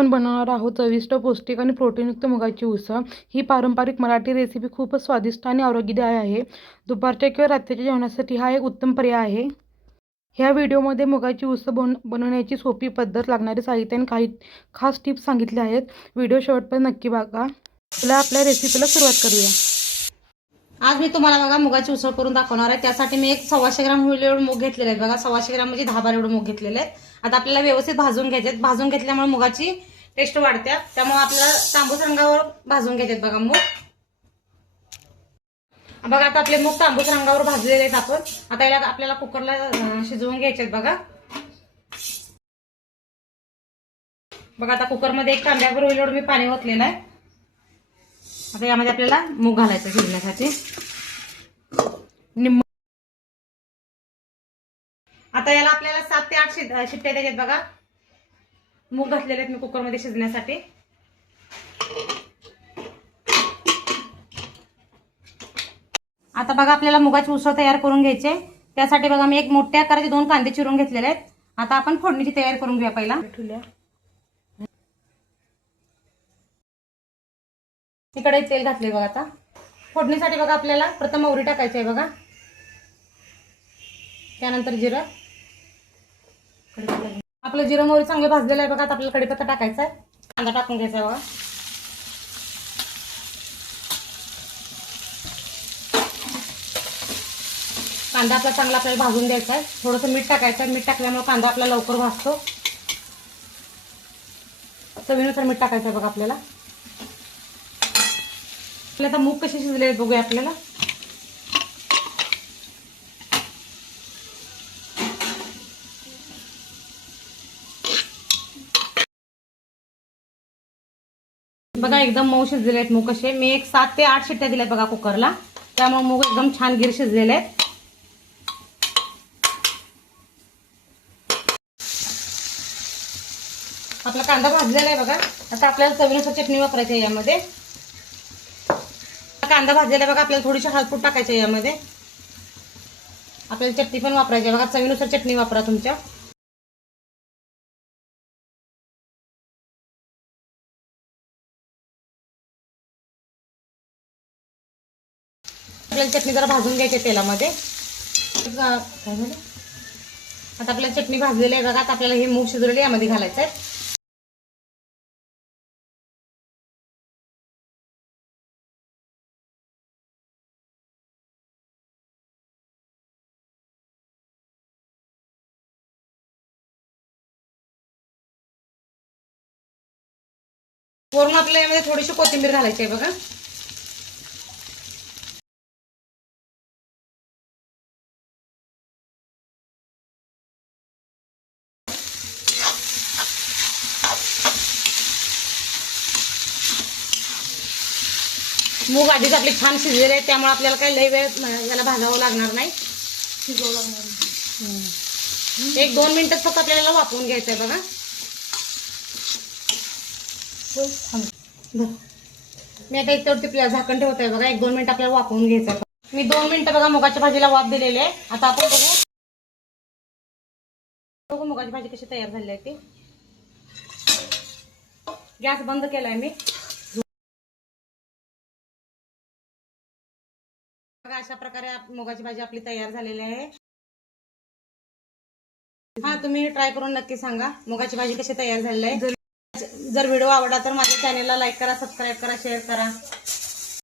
आपण बनवणार आहोत चविष्ट, पौष्टिक आणि प्रोटीनयुक्त मुगाची उसळ। ही पारंपरिक मराठी रेसिपी खूपच स्वादिष्ट आणि आरोग्यदायी आहे। दुपारच्या किंवा रात्रीच्या जेवणासाठी हा एक उत्तम पर्याय आहे। ह्या व्हिडिओमध्ये मुगाची उसळ बनवण्याची सोपी पद्धत, लागणारे साहित्य आणि काही खास टिप्स सांगितले आहेत। व्हिडिओ शेवटपर्यंत नक्की बघा। चला आपल्या रेसिपीला सुरुवात करूया। आज मी तुम्हाला बघा मुगाची उसळ करून दाखवणार आहे। त्यासाठी मी एक 125 ग्राम होईल एवढे मूग घेतलेले आहेत बघा। 125 ग्राम म्हणजे 10-12 एवढे मूग घेतलेले आहेत। आता आपल्याला व्यवस्थित भाजून घ्यायचे आहेत। भाजून घेतल्यामुळे मुगाची टेस्ट वाढते, त्यामुळे आपल्याला तांबूस रंगावर भाजून घ्यायचे आहेत बघा मूग। बघा आता आपले मूग तांबूस रंगावर भाजलेले आहेत आपण। आता याला आपल्याला कुकरला शिजवून घ्यायचे आहेत बघा। बघा आता कुकरमध्ये एक तांब्याभर होईल एवढं मी पाणी ओतलेलं आहे। आता यामध्ये आपल्याला मूग घालायचं शिजण्यासाठी। आता याला आपल्याला 7 ते 8 शिट्ट्या द्यायच्यात बघा। मूग घातलेले आहेत मी कुकरमध्ये शिजण्यासाठी। आता बघा आपल्याला मुगाची उसळ तयार करून घ्यायची। त्यासाठी बघा मी एक मोठ्या आकाराचे 2 कांदे चिरून घेतलेले आहेत। आता आपण फोडणीची तयारी करून घेऊया पहिला। इकडे तेल घातले बघा। आता फोडणीसाठी बघा आपल्याला प्रथम मोहरी टाकायची आहे बघा, त्यानंतर जिरं। आपलं जिरं मोहरी चांगलं भाजलेलं आहे बघा। आता आपल्याला कढीपत्ता टाकायचा आहे, कांदा टाकून घ्यायचा आहे बघा। कांदा आपला चांगला आपल्याला भाजून द्यायचा आहे। थोडंसं मीठ टाकायचं आहे, मीठ टाकल्यामुळे कांदा आपला लवकर भाजतो। चवीनुसार मीठ टाकायचं आहे बघा आपल्याला। आता मूग कसे शिजले बघूया आपल्याला। बघा एकदम मऊ शिजलेले आहेत मूग कसे। मी एक 7 ते 8 शिट्ट्या दिल्यात बघा कुकरला, त्यामुळे मूग एकदम छान गिर शिजलेले आहेत। आपला कांदा भाजलेला आहे बघा। आता आपल्याला चवीनुसार चटणी वापरायची आहे यामध्ये। कांदा भाजलेला आहे बघा, आपल्याला थोडीशी हळद टाकायची आहे यामध्ये। आपल्याला चटणी पण वापरायची आहे बघा, चवीनुसार चटणी वापरा तुमच्या। आपल्याला चटणी जरा भाजून घ्यायची तेलामध्ये। आता आपल्याला चटणी भाजलेली आहे बघा। आता आपल्याला हे मूग शिजवलेले यामध्ये घालायचं आहे। वरून आपल्याला यामध्ये थोडीशी कोथिंबीर घालायची आहे बघा। मूग आधीच आपली छान शिजलेले आहे, त्यामुळे आपल्याला काही लई वेळ याला भाजावं लागणार नाही। शिजवावं लागणार नाही। 1-2 मिनिटच फक्त आपल्याला वाफवून घ्यायचं आहे बघा। मी आता इथं झाकण ठेवत आहे बघा। 1-2 मिनिट आपल्याला वाफवून घ्यायचं आहे। मी 2 मिनिटं बघा मुगाच्या भाजीला वाफ दिलेली आहे। आता आपण बघू मुगाची भाजी कशी तयार झाली आहे ती। गॅस बंद केलाय मी बघा। अशा प्रकारे मुगाची भाजी आपली तयार झालेली आहे। हा, तुम्ही ट्राय करून नक्की सांगा मुगाची भाजी कशी तयार झालेली आहे। जर व्हिडिओ आवडला तर माझ्या चॅनलला लाईक करा, सबस्क्राईब करा, शेअर करा।